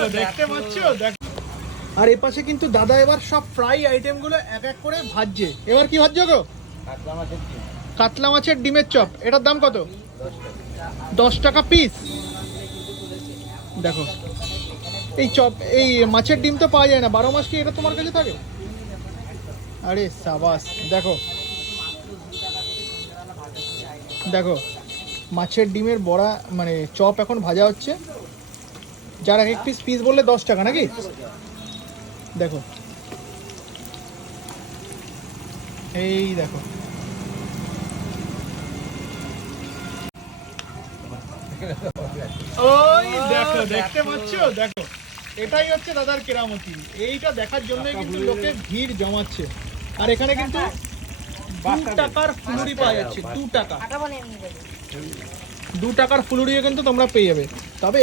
দেখো দেখতে পাচ্ছ দেখো। আর এ পাশে কিন্তু দাদা এবার সব ফ্রাই আইটেম গুলো এক এক করে ভাজছে। এবার কি ভাজছো গো? কাতলা মাছের ডিমের চপ। এটার দাম কত? 10 টাকা পিস। দেখো এই চপ এই মাছের ডিম তো পাওয়া যায় না 12 মাস, কি এটা তোমার কাছে থাকে? আরে সাবাস। দেখো দেখো মাছের ডিমের বড়া মানে চপ এখন ভাজা হচ্ছে। যার এক পিস পিস বললে 10 টাকা নাকি? দেখো এই দেখো ওই দেখো দেখতে পাচ্ছ দেখো, এটাই হচ্ছে দাদার কেরামতি। এইটা দেখার জন্যই কিন্তু লোকে ভিড় জমাচ্ছে। আর এখানে কিন্তু 2 টাকার ফুলুরি পাওয়া যাচ্ছে। 2 টাকা, 2 টাকার ফুলুরিও কিন্তু তোমরা পেয়ে যাবে।